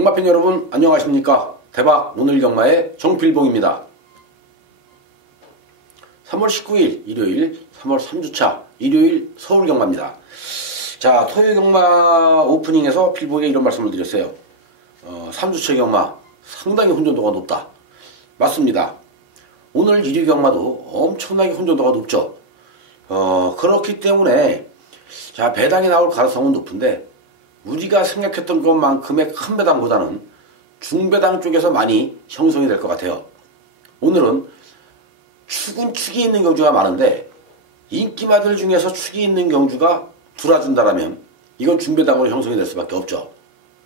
경마팬 여러분 안녕하십니까. 대박 오늘 경마의 정필봉입니다. 3월 19일 일요일 3월 3주차 일요일 서울 경마입니다. 자, 토요일 경마 오프닝에서 필봉에 이런 말씀을 드렸어요. 3주차 경마 상당히 혼전도가 높다. 맞습니다. 오늘 일요 경마도 엄청나게 혼전도가 높죠. 그렇기 때문에 자, 배당이 나올 가능성은 높은데 우리가 생각했던 것만큼의 큰 배당보다는 중배당 쪽에서 많이 형성이 될 것 같아요. 오늘은 축은 축이 있는 경주가 많은데 인기마들 중에서 축이 있는 경주가 들어준다라면 이건 중배당으로 형성이 될 수밖에 없죠.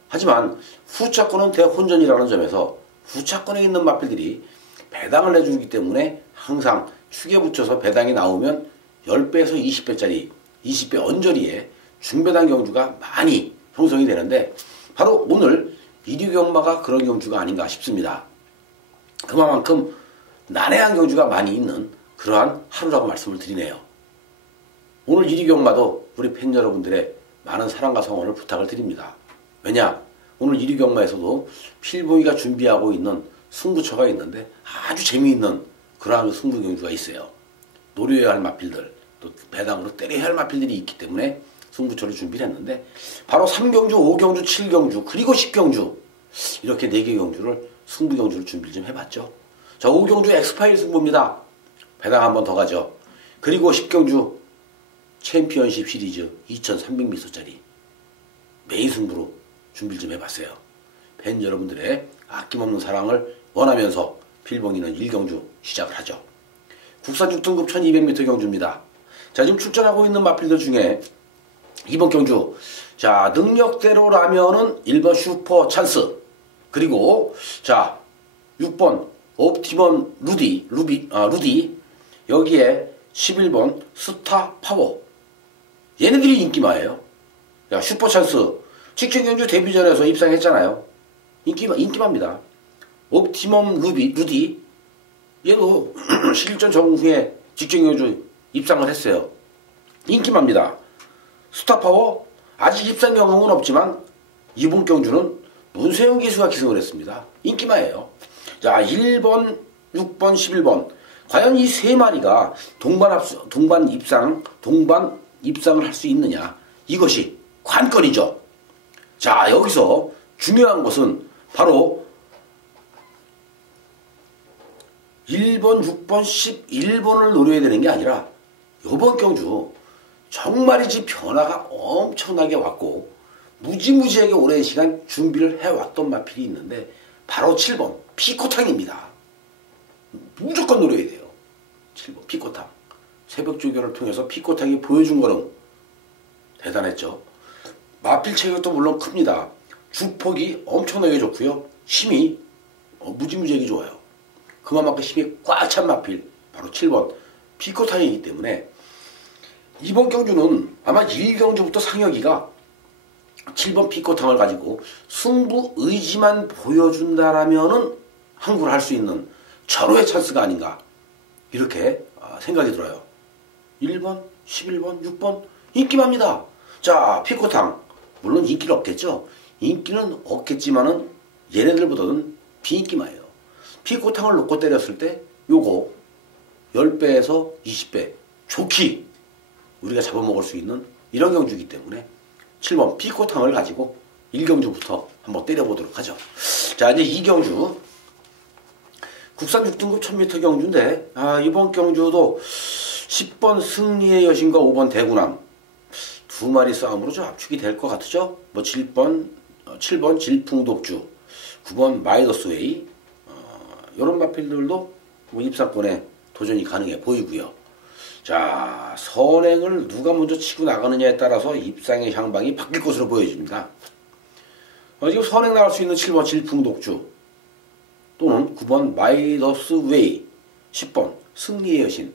하지만 후차권은 대혼전이라는 점에서 후차권에 있는 마필들이 배당을 내주기 때문에 항상 축에 붙여서 배당이 나오면 10배에서 20배짜리 20배 언저리에 중배당 경주가 많이 형성이 되는데 바로 오늘 일요 경마가 그런 경주가 아닌가 싶습니다. 그만큼 난해한 경주가 많이 있는 그러한 하루라고 말씀을 드리네요. 오늘 일요 경마도 우리 팬 여러분들의 많은 사랑과 성원을 부탁을 드립니다. 왜냐? 오늘 일요 경마에서도 필봉이가 준비하고 있는 승부처가 있는데 아주 재미있는 그러한 승부 경주가 있어요. 노려야 할 마필들 또 배당으로 때려야 할 마필들이 있기 때문에 승부처를 준비를 했는데 바로 3경주, 5경주, 7경주 그리고 10경주 이렇게 4개 경주를 승부 경주를 준비를 좀 해봤죠. 자, 5경주 엑스파일 승부입니다. 배당 한 번 더 가죠. 그리고 10경주 챔피언십 시리즈 2300m짜리 메인 승부로 준비를 좀 해봤어요. 팬 여러분들의 아낌없는 사랑을 원하면서 필봉이는 1경주 시작을 하죠. 국산 6등급 1200m 경주입니다. 자, 지금 출전하고 있는 마필들 중에 이번 경주 자, 능력대로라면은 1번 슈퍼 찬스 그리고 자 6번 옵티먼 루디 여기에 11번 스타 파워 얘네들이 인기마예요. 야, 슈퍼 찬스 직전 경주 데뷔전에서 입상했잖아요. 인기마입니다. 옵티먼 루디 얘도 실전 적응 후에 직전 경주 입상을 했어요. 인기마입니다. 스타파워 아직 입상 경험은 없지만 이번 경주는 문세영 기수가 기승을 했습니다. 인기마예요. 자, 1번, 6번, 11번 과연 이 세 마리가 동반 입상을 할 수 있느냐 이것이 관건이죠. 자, 여기서 중요한 것은 바로 1번, 6번, 11번을 노려야 되는 게 아니라 이번 경주 정말이지 변화가 엄청나게 왔고 무지무지하게 오랜 시간 준비를 해왔던 마필이 있는데 바로 7번 피코탕입니다. 무조건 노려야 돼요. 7번 피코탕. 새벽 조교를 통해서 피코탕이 보여준 거는 대단했죠. 마필 체격도 물론 큽니다. 주폭이 엄청나게 좋고요. 힘이 무지무지하게 좋아요. 그만큼 힘이 꽉 찬 마필 바로 7번 피코탕이기 때문에 이번 경주는 아마 1경주부터 상혁이가 7번 피코탕을 가지고 승부 의지만 보여준다라면은 항구를 할 수 있는 절호의 찬스가 아닌가 이렇게 생각이 들어요. 1번, 11번, 6번 인기마입니다. 자, 피코탕 물론 인기는 없겠죠. 인기는 없겠지만은 얘네들보다는 비인기마예요. 피코탕을 놓고 때렸을 때 요거 10배에서 20배 좋기 우리가 잡아먹을 수 있는 이런 경주이기 때문에 7번 피코탕을 가지고 1경주부터 한번 때려보도록 하죠. 자, 이제 2경주 국산 6등급 1000m 경주인데 이번 경주도 10번 승리의 여신과 5번 대구남 두 마리 싸움으로 좀 압축이 될 것 같죠. 뭐 7번 질풍독주 9번 마이더스웨이 이런 마필들도 뭐 입상권에 도전이 가능해 보이고요. 자, 선행을 누가 먼저 치고 나가느냐에 따라서 입상의 향방이 바뀔 것으로 보여집니다. 지금 선행 나갈 수 있는 7번 질풍독주 또는 9번 마이더스웨이 10번 승리의 여신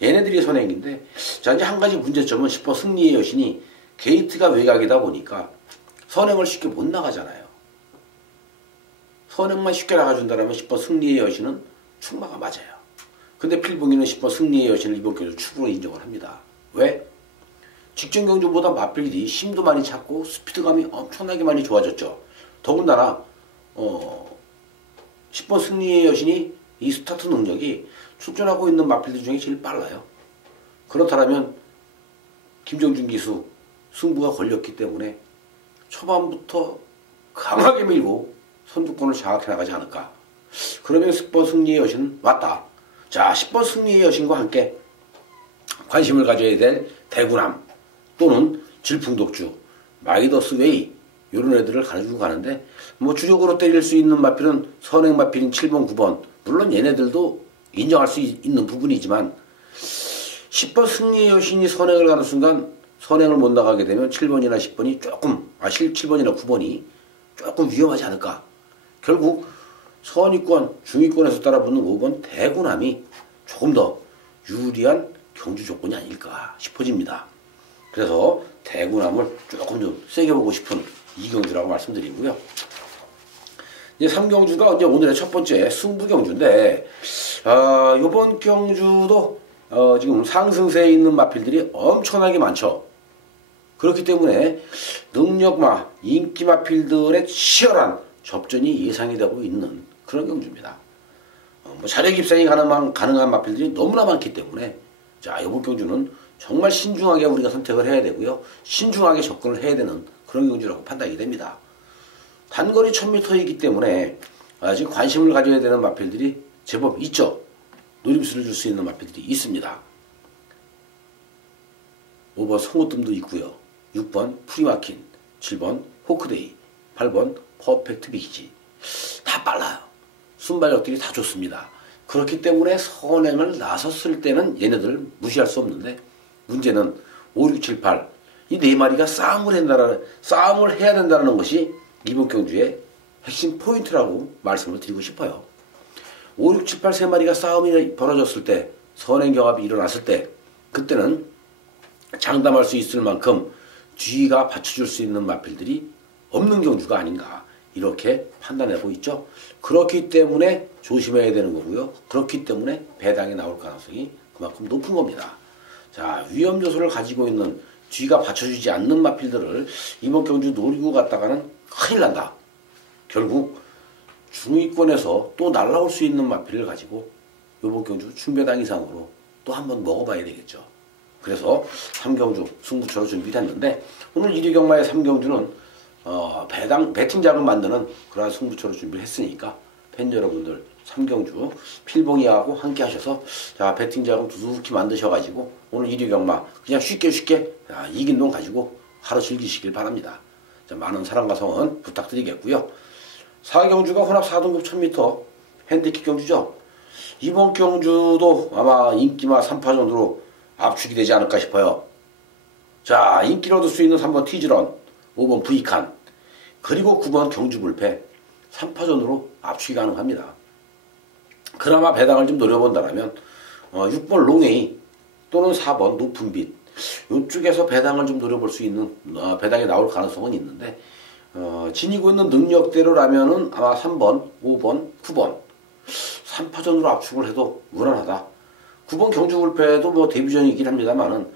얘네들이 선행인데 자, 이제 한 가지 문제점은 10번 승리의 여신이 게이트가 외곽이다 보니까 선행을 쉽게 못 나가잖아요. 선행만 쉽게 나가준다면 10번 승리의 여신은 출마가 맞아요. 근데 필봉이는 10번 승리의 여신을 이번 경주 축으로 인정을 합니다. 왜? 직전 경주보다 마필들이 힘도 많이 찾고 스피드감이 엄청나게 많이 좋아졌죠. 더군다나 10번 승리의 여신이 이 스타트 능력이 출전하고 있는 마필들 중에 제일 빨라요. 그렇다면 김정준 기수 승부가 걸렸기 때문에 초반부터 강하게 밀고 선두권을 장악해 나가지 않을까. 그러면 10번 승리의 여신은 왔다. 자, 10번 승리의 여신과 함께 관심을 가져야 될 대구남 또는 질풍독주, 마이더스웨이 이런 애들을 가지고 가는데 뭐 주력으로 때릴 수 있는 마필은 선행 마필인 7번, 9번 물론 얘네들도 인정할 수 있는 부분이지만 10번 승리의 여신이 선행을 가는 순간 선행을 못 나가게 되면 7번이나 10번이 조금 7번이나 9번이 조금 위험하지 않을까. 결국 선위권, 중위권에서 따라붙는 5번 대구남이 조금 더 유리한 경주 조건이 아닐까 싶어집니다. 그래서 대구남을 조금 좀 세게 보고 싶은 이경주라고 말씀드리고요. 이제 3경주가 이제 오늘의 첫 번째 승부경주인데, 이번 경주도 지금 상승세에 있는 마필들이 엄청나게 많죠. 그렇기 때문에 능력마, 인기 마필들의 치열한 접전이 예상이 되고 있는 그런 경주입니다. 뭐 자력 입상이 가능한 마필들이 너무나 많기 때문에 자, 이번 경주는 정말 신중하게 우리가 선택을 해야 되고요. 신중하게 접근을 해야 되는 그런 경주라고 판단이 됩니다. 단거리 1000m이기 때문에 아직 관심을 가져야 되는 마필들이 제법 있죠. 노림수를 줄 수 있는 마필들이 있습니다. 5번 송우뜸도 있고요. 6번 프리마킨, 7번 호크데이, 8번 퍼펙트 비기지. 다 빨라요. 순발력들이 다 좋습니다. 그렇기 때문에 선행을 나섰을 때는 얘네들 무시할 수 없는데 문제는 5, 6, 7, 8 이 네 마리가 싸움을 해야 된다는 것이 이번 경주의 핵심 포인트라고 말씀을 드리고 싶어요. 5, 6, 7, 8 세 마리가 싸움이 벌어졌을 때 선행 경합이 일어났을 때 그때는 장담할 수 있을 만큼 뒤가 받쳐줄 수 있는 마필들이 없는 경주가 아닌가 이렇게 판단하고 있죠. 그렇기 때문에 조심해야 되는 거고요. 그렇기 때문에 배당이 나올 가능성이 그만큼 높은 겁니다. 자, 위험 요소를 가지고 있는 뒤가 받쳐주지 않는 마필들을 이번 경주 노리고 갔다가는 큰일 난다. 결국 중위권에서 또 날라올 수 있는 마필을 가지고 이번 경주 중배당 이상으로 또 한번 먹어봐야 되겠죠. 그래서 3경주 승부처로 준비했는데 오늘 1위 경마의 3경주는 배팅 자금 만드는 그러한 승부처로 준비를 했으니까 팬 여러분들 3경주 필봉이하고 함께 하셔서 자, 배팅 자금 두둑히 만드셔가지고 오늘 1위 경마 그냥 쉽게 이긴 돈 가지고 하루 즐기시길 바랍니다. 자, 많은 사랑과 성원 부탁드리겠고요. 4경주가 혼합 4등급 1000m 핸디캡 경주죠. 이번 경주도 아마 인기마 3파 정도로 압축이 되지 않을까 싶어요. 자, 인기를 얻을 수 있는 3번 티즈런, 5번 브이칸, 그리고 9번 경주불패 3파전으로 압축이 가능합니다. 그나마 배당을 좀 노려본다면 6번 롱웨이 또는 4번 높은 빛 이쪽에서 배당을 좀 노려볼 수 있는 배당이 나올 가능성은 있는데 지니고 있는 능력대로라면은 아마 3번, 5번, 9번 3파전으로 압축을 해도 무난하다. 9번 경주불패도 뭐 데뷔전이긴 합니다만은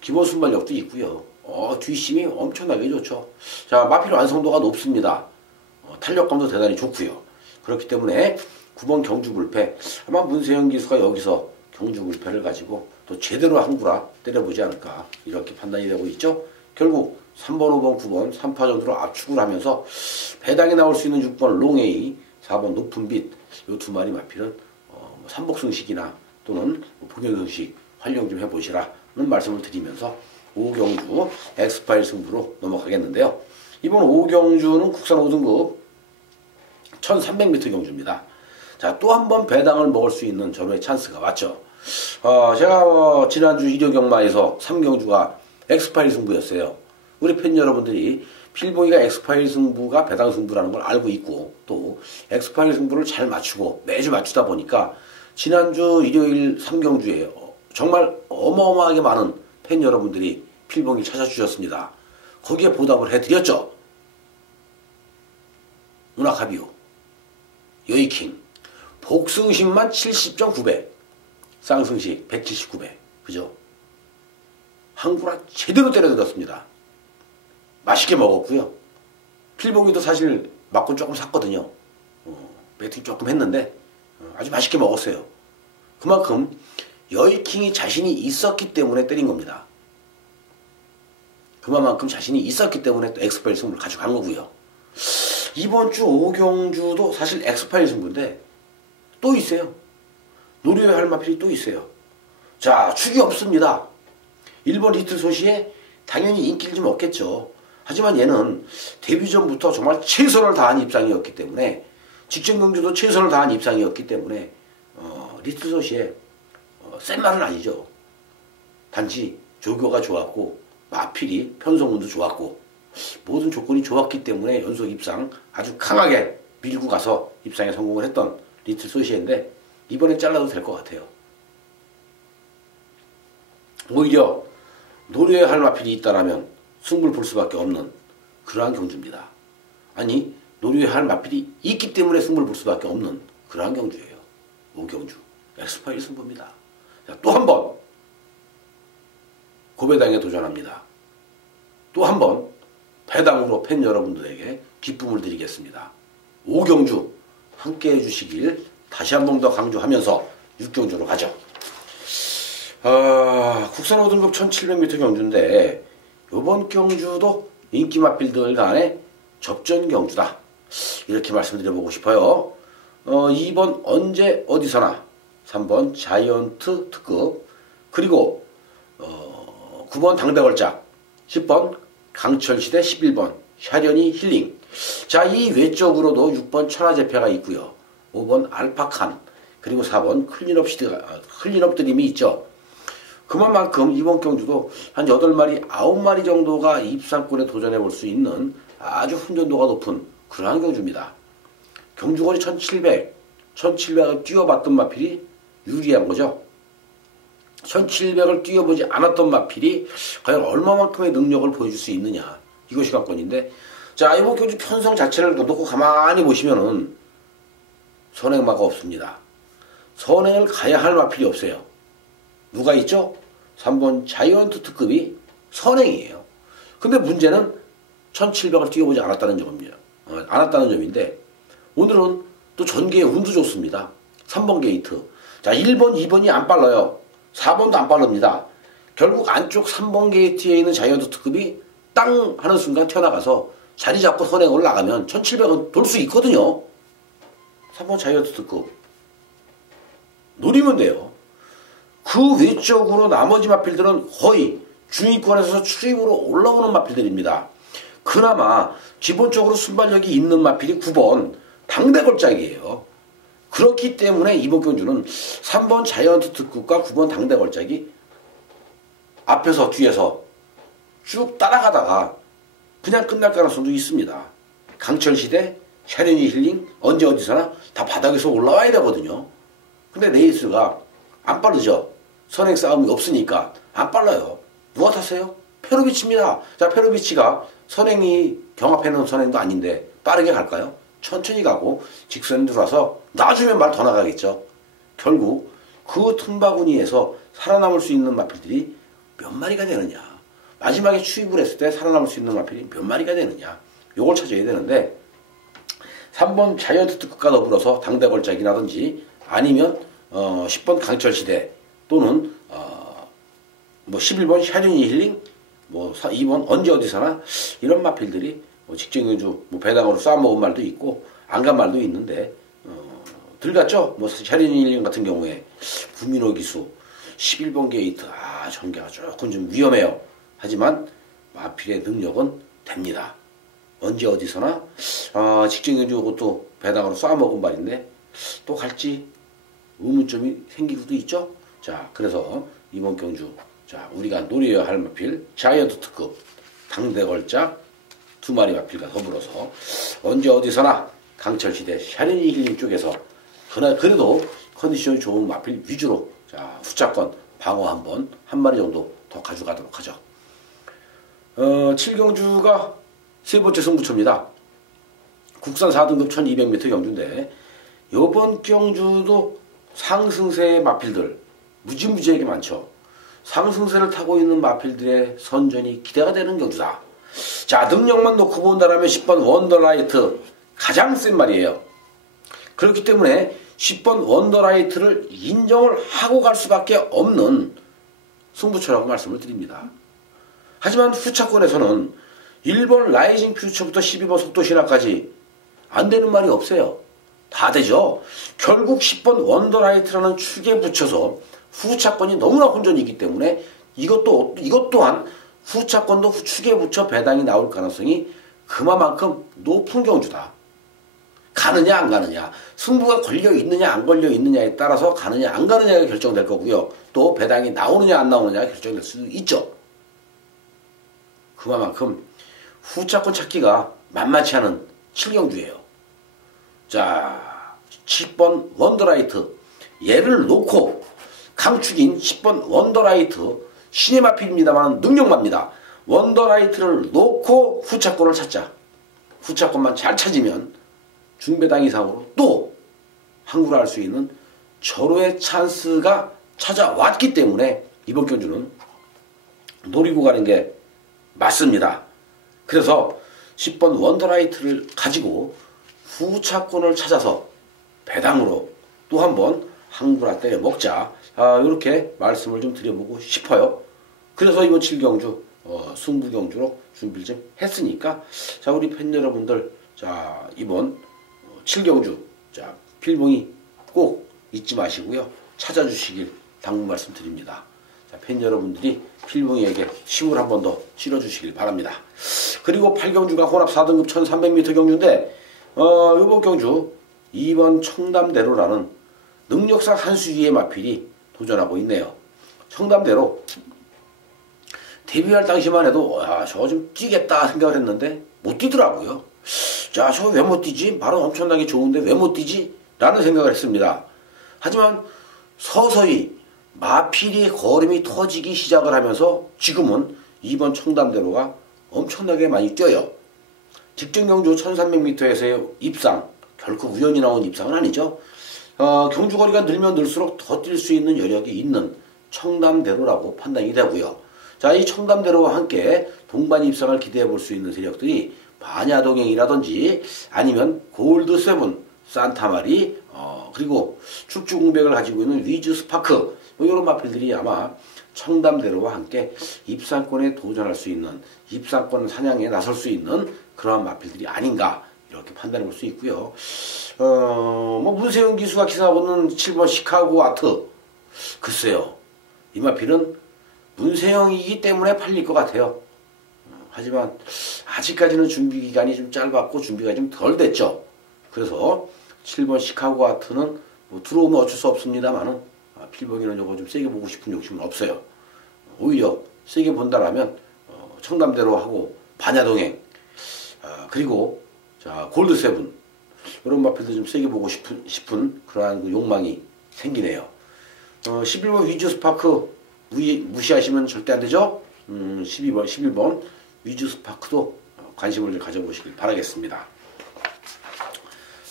기본 순발력도 있고요. 뒷심이 엄청나게 좋죠. 자, 마필 완성도가 높습니다. 탄력감도 대단히 좋고요. 그렇기 때문에 9번 경주불패 아마 문세영 기수가 여기서 경주불패를 가지고 또 제대로 한구라 때려보지 않을까 이렇게 판단이 되고 있죠. 결국 3번, 5번, 9번 3파 정도로 압축을 하면서 배당이 나올 수 있는 6번 롱에이, 4번 높은 빛 이 두 마리 마필은 삼복승식이나 또는 복연승식 활용 좀 해보시라는 말씀을 드리면서 5경주 엑스파일 승부로 넘어가겠는데요. 이번 5경주는 국산 5등급 1300m 경주입니다. 자, 또 한 번 배당을 먹을 수 있는 저의 찬스가 왔죠. 제가 지난주 1호 경마에서 3경주가 엑스파일 승부였어요. 우리 팬 여러분들이 필봉이가 엑스파일 승부가 배당 승부라는 걸 알고 있고 또 엑스파일 승부를 잘 맞추고 매주 맞추다 보니까 지난주 일요일 3경주에 정말 어마어마하게 많은 팬 여러분들이 필봉이 찾아주셨습니다. 거기에 보답을 해드렸죠. 문화카비오, 여의킹, 복승식만 70.9배, 쌍승식 179배, 그죠? 한구라 제대로 때려들었습니다. 맛있게 먹었고요. 필봉이도 사실 맞고 조금 샀거든요. 배팅 조금 했는데 아주 맛있게 먹었어요. 그만큼 여의킹이 자신이 있었기 때문에 때린 겁니다. 그만큼 자신이 있었기 때문에 또 엑스파일 승부를 가져간 거고요. 이번 주 5경주도 사실 엑스파일 승부인데 또 있어요. 노려야 할 마필이 또 있어요. 자, 축이 없습니다. 1번 리틀 소시에 당연히 인기를 좀 얻겠죠. 하지만 얘는 데뷔 전부터 정말 최선을 다한 입상이었기 때문에, 직전 경주도 최선을 다한 입상이었기 때문에 리틀 소시에 센 말은 아니죠. 단지 조교가 좋았고 마필이 편성운도 좋았고 모든 조건이 좋았기 때문에 연속 입상 아주 강하게 밀고 가서 입상에 성공을 했던 리틀 소시인데 이번엔 잘라도 될 것 같아요. 오히려 노려야 할 마필이 있다라면 승부를 볼 수밖에 없는 그러한 경주입니다. 아니, 노려야 할 마필이 있기 때문에 승부를 볼 수밖에 없는 그러한 경주예요. 5경주 엑스파일 승부입니다. 자, 또 한 번 고배당에 도전합니다. 또 한 번 배당으로 팬 여러분들에게 기쁨을 드리겠습니다. 5경주 함께 해주시길 다시 한 번 더 강조하면서 6경주로 가죠. 국산 5등급 1700m 경주인데 이번 경주도 인기 마필들 간의 접전 경주다. 이렇게 말씀드려보고 싶어요. 2번 언제 어디서나, 3번 자이언트 특급, 그리고 9번 당대걸작, 10번 강철시대, 11번 샤련이 힐링. 자, 이 외적으로도 6번 천하제패가 있고요. 5번 알파칸, 그리고 4번 클린업 드림이 있죠. 그만큼 이번 경주도 한 8마리, 9마리 정도가 입상권에 도전해 볼 수 있는 아주 훈련도가 높은 그러한 경주입니다. 경주거리 1700을 뛰어봤던 마필이 유리한 거죠. 1700을 뛰어보지 않았던 마필이 과연 얼마만큼의 능력을 보여줄 수 있느냐, 이것이 관건인데, 자, 이번 경주 편성 자체를 놓고 가만히 보시면은 선행마가 없습니다. 선행을 가야 할 마필이 없어요. 누가 있죠? 3번 자이언트 특급이 선행이에요. 근데 문제는 1700을 뛰어보지 않았다는 점인데, 오늘은 또 전개의 운도 좋습니다. 3번 게이트. 자, 1번, 2번이 안 빨라요. 4번도 안 빠릅니다. 결국 안쪽 3번 게이트에 있는 자이언트 특급이 땅 하는 순간 튀어나가서 자리 잡고 선행으로 나가면 1700은 돌 수 있거든요. 3번 자이언트 특급. 노리면 돼요. 그 외적으로 나머지 마필들은 거의 중위권에서 추입으로 올라오는 마필들입니다. 그나마 기본적으로 순발력이 있는 마필이 9번 당대걸작이에요. 그렇기 때문에 이번 경주는 3번 자이언트 특급과 9번 당대걸작이 앞에서 뒤에서 쭉 따라가다가 그냥 끝날 가능성도 있습니다. 강철시대, 샤련이 힐링, 언제 어디서나 다 바닥에서 올라와야 되거든요. 근데 레이스가 안 빠르죠. 선행 싸움이 없으니까 안 빨라요. 누가 탔어요? 페로비치입니다. 자, 페로비치가 선행이 경합해놓은 선행도 아닌데 빠르게 갈까요? 천천히 가고 직선에 들어와서 놔주면 말 더 나가겠죠. 결국 그 틈바구니에서 살아남을 수 있는 마필들이 몇 마리가 되느냐, 마지막에 추입을 했을 때 살아남을 수 있는 마필이 몇 마리가 되느냐, 요걸 찾아야 되는데, 3번 자이언트 특급과 더불어서 당대걸작이라든지 아니면 10번 강철시대 또는 11번 샤련이 힐링, 2번 언제 어디서나, 이런 마필들이 직전 경주 배당으로 싸먹은 말도 있고 안 간 말도 있는데 들갔죠. 샤련이 힐링 같은 경우에 구민호 기수 11번 게이트, 전개가 조금 좀 위험해요. 하지만 마필의 능력은 됩니다. 언제 어디서나 직전 경주 이것도 배당으로 싸먹은 말인데 또 갈지 의문점이 생길 수도 있죠. 자, 그래서 이번 경주, 자, 우리가 노려야 할 마필 자이언트 특급 당대걸작 2마리 마필과 더불어서 언제 어디서나 강철시대 샤련이 힐링 쪽에서 그래도 컨디션이 좋은 마필 위주로, 자, 후차권 방어 한 마리 정도 더 가져가도록 하죠. 7경주가 세 번째 승부처입니다. 국산 4등급 1200m 경주인데 이번 경주도 상승세의 마필들 무지무지하게 많죠. 상승세를 타고 있는 마필들의 선전이 기대가 되는 경주다. 자, 능력만 놓고 본다라면 10번 원더라이트 가장 센 말이에요. 그렇기 때문에 10번 원더라이트를 인정을 하고 갈 수밖에 없는 승부처라고 말씀을 드립니다. 하지만 후차권에서는 1번 라이징 퓨처부터 12번 속도 신화까지 안 되는 말이 없어요. 다 되죠. 결국 10번 원더라이트라는 축에 붙여서 후차권이 너무나 혼전이기 때문에 이것 또한 후차권도 축에 붙여 배당이 나올 가능성이 그만큼 높은 경주다. 가느냐 안 가느냐, 승부가 걸려 있느냐 안 걸려 있느냐에 따라서 가느냐 안 가느냐가 결정될 거고요. 또 배당이 나오느냐 안 나오느냐가 결정될 수도 있죠. 그만큼 후차권 찾기가 만만치 않은 7경주예요. 자, 10번 원더라이트 얘를 놓고 강축인 10번 원더라이트 시네마필입니다만 능력마입니다. 원더라이트를 놓고 후차권을 찾자. 후차권만 잘 찾으면 중배당 이상으로 또 항구를 할 수 있는 절호의 찬스가 찾아왔기 때문에 이번 경주는 노리고 가는 게 맞습니다. 그래서 10번 원더라이트를 가지고 후차권을 찾아서 배당으로 또 한번 항구라 때려 먹자. 이렇게 말씀을 좀 드려보고 싶어요. 그래서 이번 7경주 승부경주로 준비를 좀 했으니까 자, 우리 팬 여러분들, 자, 이번 7경주 자, 필봉이 꼭 잊지 마시고요. 찾아주시길 당부 말씀드립니다. 자, 팬 여러분들이 필봉이에게 힘을 한 번 더 실어주시길 바랍니다. 그리고 8경주가 혼합 4등급 1300m 경주인데 이번 경주 2번 청담대로라는 능력상 한 수 위의 마필이 도전하고 있네요. 청담대로 데뷔할 당시만 해도 저거 좀 뛰겠다 생각을 했는데 못 뛰더라고요. 자, 저거 왜 못 뛰지? 발은 엄청나게 좋은데 왜 못 뛰지? 라는 생각을 했습니다. 하지만 서서히 마필이 걸음이 터지기 시작을 하면서 지금은 2번 청담대로가 엄청나게 많이 뛰어요. 직전 경주 1300m에서의 입상, 결코 우연히 나온 입상은 아니죠. 경주거리가 늘면 늘수록 더 뛸 수 있는 여력이 있는 청담대로라고 판단이 되고요. 자, 이 청담대로와 함께 동반 입상을 기대해 볼 수 있는 세력들이 반야동행이라든지 아니면 골드세븐, 산타마리, 그리고 축주공백을 가지고 있는 위즈스파크, 이런 마필들이 아마 청담대로와 함께 입상권에 도전할 수 있는, 입상권 사냥에 나설 수 있는 그러한 마필들이 아닌가, 이렇게 판단해 볼 수 있고요. 문세영 기수가 기사하고 있는 7번 시카고 아트, 글쎄요, 이 마필은 문세영이기 때문에 팔릴 것 같아요. 하지만 아직까지는 준비 기간이 좀 짧았고 준비가 좀 덜 됐죠. 그래서 7번 시카고 아트는 들어오면 어쩔 수 없습니다만은 필봉이는 요거 좀 세게 보고 싶은 욕심은 없어요. 오히려 세게 본다라면 청담대로 하고 반야동행, 그리고 자, 골드세븐, 이런 마필도 좀 세게 보고 싶은 그러한 그 욕망이 생기네요. 11번 위즈스파크 무시하시면 절대 안 되죠. 11번 위즈스파크도 관심을 가져보시길 바라겠습니다.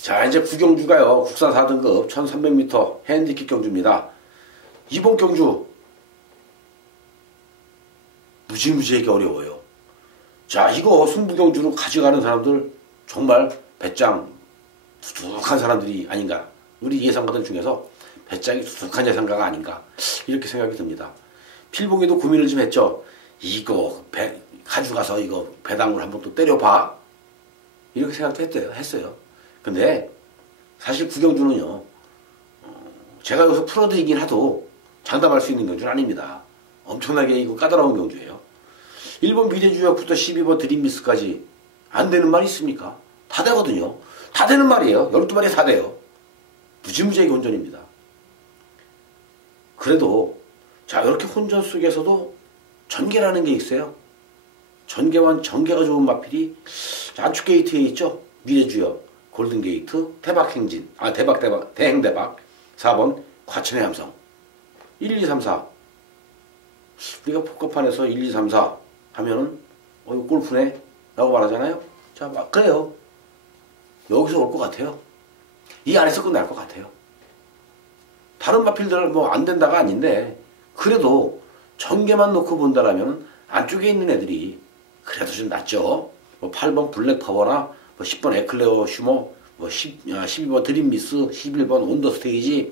자, 이제 9경주가요. 국산 4등급 1300m 핸디캡 경주입니다. 이번 경주 무지무지하게 어려워요. 자, 이거 승부경주로 가져가는 사람들 정말 배짱 두둑한 사람들이 아닌가. 우리 예상가들 중에서 배짱이 두둑한 예상가가 아닌가, 이렇게 생각이 듭니다. 필봉이도 고민을 좀 했죠. 이거 가져가서 이거 배당을 한번 또 때려봐, 이렇게 생각도 했어요. 근데 사실 구경주는요, 제가 여기서 풀어드리긴 하도 장담할 수 있는 경주는 아닙니다. 엄청나게 이거 까다로운 경주예요. 1번 미래주역부터 12번 드림미스까지 안 되는 말이 있습니까? 다 되거든요. 다 되는 말이에요. 12마리 다 돼요. 무지무지하게 혼전입니다. 그래도 자, 이렇게 혼전 속에서도 전개라는 게 있어요. 전개가 좋은 마필이 안축 게이트에 있죠. 미래주역, 골든게이트, 대박행진, 대행대박, 4번 과천의 함성, 1, 2, 3, 4. 우리가 포커판에서 1, 2, 3, 4 하면은 이거 골프네 라고 말하잖아요. 자, 그래요. 여기서 올 것 같아요. 이 안에서 끝날 것 같아요. 다른 마필들 안 된다가 아닌데, 그래도 전개만 놓고 본다라면 안쪽에 있는 애들이 그래도 좀 낫죠. 8번 블랙파워나 10번 에클레어 슈머, 12번 드림미스, 11번 온더스테이지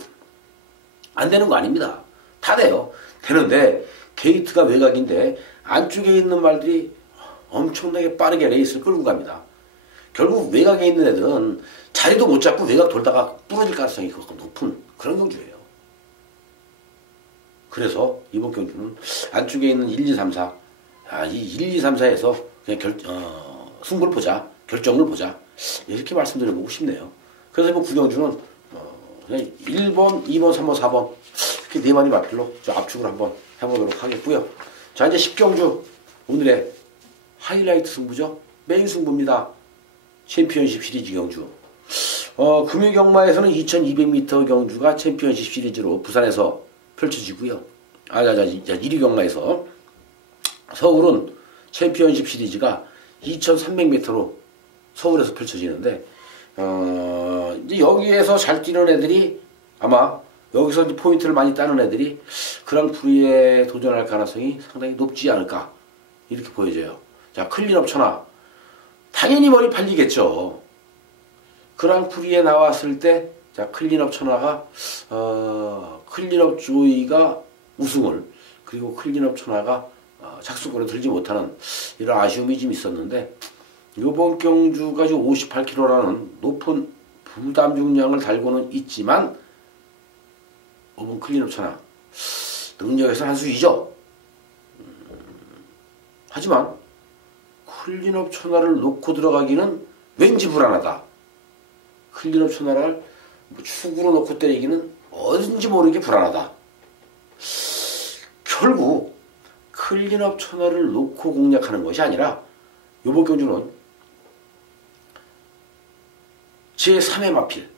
안 되는 거 아닙니다. 다 돼요. 되는데 게이트가 외곽인데 안쪽에 있는 말들이 엄청나게 빠르게 레이스를 끌고 갑니다. 결국 외곽에 있는 애들은 자리도 못 잡고 외곽 돌다가 부러질 가능성이 높은 그런 경주예요. 그래서 이번 경주는 안쪽에 있는 1, 2, 3, 4, 이 1, 2, 3, 4에서 그냥 승부를 보자, 결정을 보자 이렇게 말씀드려보고 싶네요. 그래서 이번 구경주는 그냥 1번, 2번, 3번, 4번 이렇게 네 마리 마필로 압축을 한번 해보도록 하겠고요. 자, 이제 10경주 오늘의 하이라이트 승부죠. 메인 승부입니다. 챔피언십 시리즈 경주. 금요경마에서는 2200m 경주가 챔피언십 시리즈로 부산에서 펼쳐지고요. 1위 경마에서 서울은 챔피언십 시리즈가 2300m로 서울에서 펼쳐지는데 이제 여기에서 잘 뛰는 애들이 아마 여기서 이제 포인트를 많이 따는 애들이 그랑프리에 도전할 가능성이 상당히 높지 않을까 이렇게 보여져요. 자, 클린업 천하 당연히 머리 팔리겠죠. 그랑프리에 나왔을 때 자, 클린업 천하가 클린업 조이가 우승을 그리고 클린업 천하가 착수권을 들지 못하는 이런 아쉬움이 좀 있었는데 이번 경주가 지금 58kg라는 높은 부담 중량을 달고는 있지만 이번 클린업 천하 능력에서 한 수이죠. 하지만 클린업 천하를 놓고 들어가기는 왠지 불안하다. 클린업 천하를 축으로 놓고 때리기는 어딘지 모르게 불안하다. 결국 클린업 천하를 놓고 공략하는 것이 아니라 이번 경주는 제3의 마필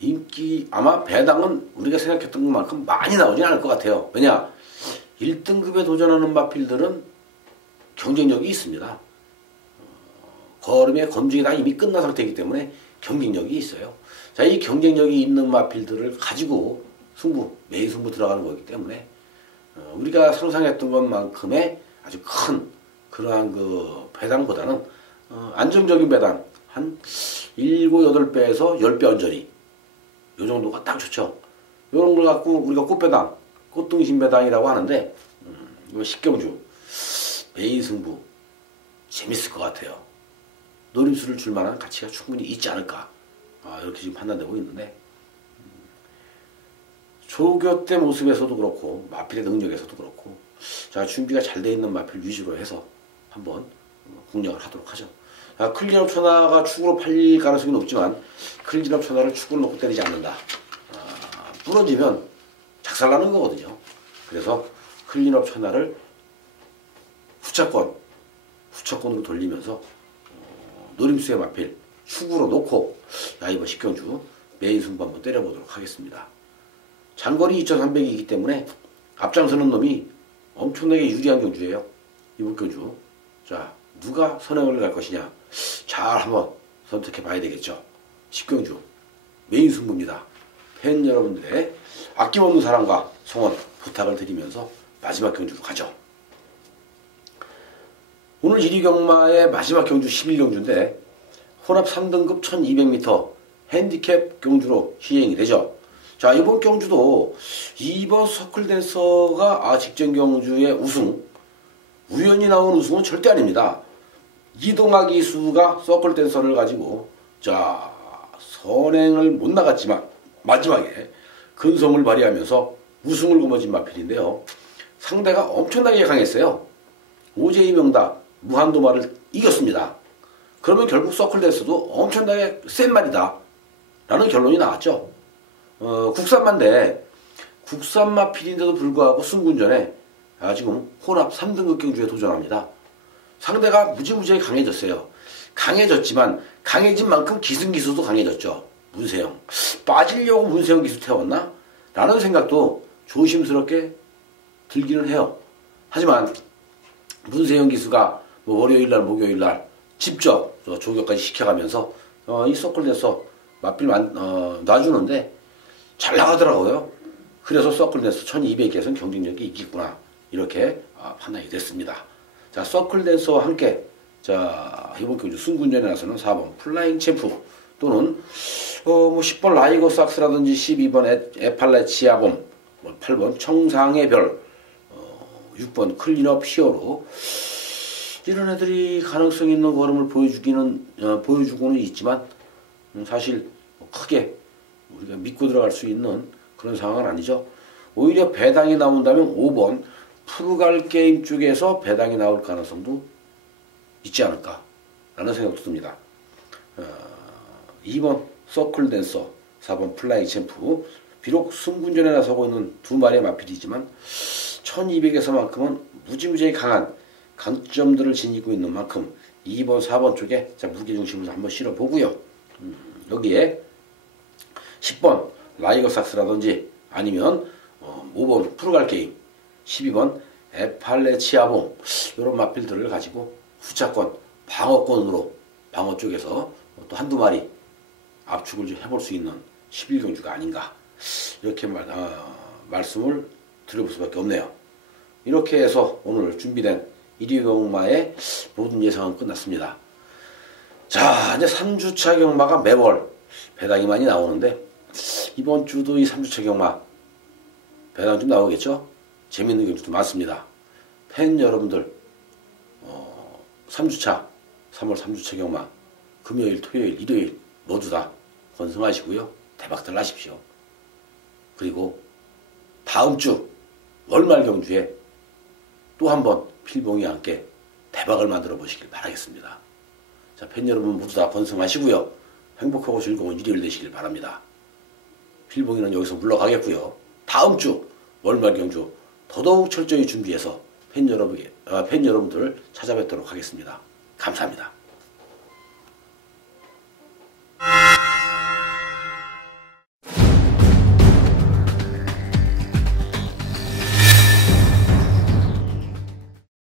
인기 아마 배당은 우리가 생각했던 것만큼 많이 나오진 않을 것 같아요. 왜냐 1등급에 도전하는 마필들은 경쟁력이 있습니다. 걸음의 검증이 다 이미 끝난 상태이기 때문에 경쟁력이 있어요. 자, 이 경쟁력이 있는 마필들을 가지고 메인 승부 들어가는 거기 때문에 우리가 상상했던 것만큼의 아주 큰 그러한 그 배당보다는 안정적인 배당 한 7, 8배에서 10배 언저리 요 정도가 딱 좋죠. 요런 걸 갖고 우리가 꽃배당, 꽃등심배당이라고 하는데 이거 10경주 메인 승부 재밌을 것 같아요. 노림수를 줄 만한 가치가 충분히 있지 않을까 이렇게 지금 판단되고 있는데 조교 때 모습에서도 그렇고 마필의 능력에서도 그렇고 자 준비가 잘 돼 있는 마필 위주로 해서 한번 공략을 하도록 하죠. 클린업 천하가 축으로 팔릴 가능성이 높지만 클린업 천하를 축으로 놓고 때리지 않는다. 부러지면 작살나는 거거든요. 그래서 클린업 천하를 후차권으로 돌리면서 노림수의 마필 축으로 놓고 이번 10경주 메인 승부 한번 때려보도록 하겠습니다. 장거리 2300이기 때문에 앞장서는 놈이 엄청나게 유리한 경주예요. 이번 경주. 자, 누가 선행을 갈 것이냐. 잘 한번 선택해 봐야 되겠죠. 10경주 메인 승부입니다. 팬 여러분들의 아낌없는 사랑과 성원 부탁을 드리면서 마지막 경주로 가죠. 오늘 1위 경마의 마지막 경주 11경주인데 혼합 3등급 1200m 핸디캡 경주로 시행이 되죠. 자, 이번 경주도 2번 서클댄서가 직전 경주의 우승, 우연히 나온 우승은 절대 아닙니다. 이동하 기수가 서클댄서를 가지고 자 선행을 못 나갔지만 마지막에 근성을 발휘하면서 우승을 거머쥔 마필인데요. 상대가 엄청나게 강했어요. 오제이 명다 무한도마를 이겼습니다. 그러면 결국 서클댄서도 엄청나게 센 말이다 라는 결론이 나왔죠. 국산마인데 국산마필인데도 불구하고 승군전에 지금 혼합 3등급 경주에 도전합니다. 상대가 무지무지하게 강해졌어요. 강해졌지만 강해진 만큼 기승기수도 강해졌죠. 문세영. 빠지려고 문세영 기수 태웠나? 라는 생각도 조심스럽게 들기는 해요. 하지만 문세영 기수가 월요일날 목요일날 직접 조교까지 시켜가면서 이 서클댄서 마필 놔주는데 잘 나가더라고요. 그래서 서클댄서 1200에서는 경쟁력이 있겠구나 이렇게 판단이 됐습니다. 자, 서클댄서와 함께 자, 이번 경주 승군전에 나서는 4번 플라잉 챔프 또는 10번 라이거 삭스라든지 12번 에팔레치아봄, 8번 청상의 별, 6번 클린업 히어로 이런 애들이 가능성 있는 걸음을 보여주고는 있지만 사실 크게 우리가 믿고 들어갈 수 있는 그런 상황은 아니죠. 오히려 배당이 나온다면 5번 푸르갈 게임 쪽에서 배당이 나올 가능성도 있지 않을까 라는 생각도 듭니다. 2번 서클 댄서, 4번 플라이 챔프, 비록 승군전에 나서고 있는 두 마리의 마필이지만 1200에서만큼은 무지무지하게 강한 강점들을 지니고 있는 만큼 2번, 4번 쪽에 무게중심을 한번 실어보고요. 여기에 10번 라이거 삭스라든지 아니면 5번 푸르갈 게임, 12번 에팔레치아봉 이런 마필들을 가지고 후차권, 방어권으로 방어 쪽에서 또 한두 마리 압축을 좀 해볼 수 있는 11경주가 아닌가 이렇게 말씀을 드려볼 수밖에 없네요. 이렇게 해서 오늘 준비된 1위 경마의 모든 예상은 끝났습니다. 자, 이제 3주차 경마가 매월 배당이 많이 나오는데 이번 주도 이 3주차 경마 배당 좀 나오겠죠? 재밌는 경주도 많습니다. 팬 여러분들 3주차 3월 3주차 경마 금요일, 토요일, 일요일 모두 다 건승하시고요. 대박들 나십시오. 그리고 다음 주 월말 경주에 또 한 번 필봉이와 함께 대박을 만들어 보시길 바라겠습니다. 자, 팬 여러분 모두 다 건승하시고요. 행복하고 즐거운 일요일 되시길 바랍니다. 필봉이는 여기서 물러가겠고요. 다음 주 월말 경주 더더욱 철저히 준비해서 팬 여러분들 찾아뵙도록 하겠습니다. 감사합니다.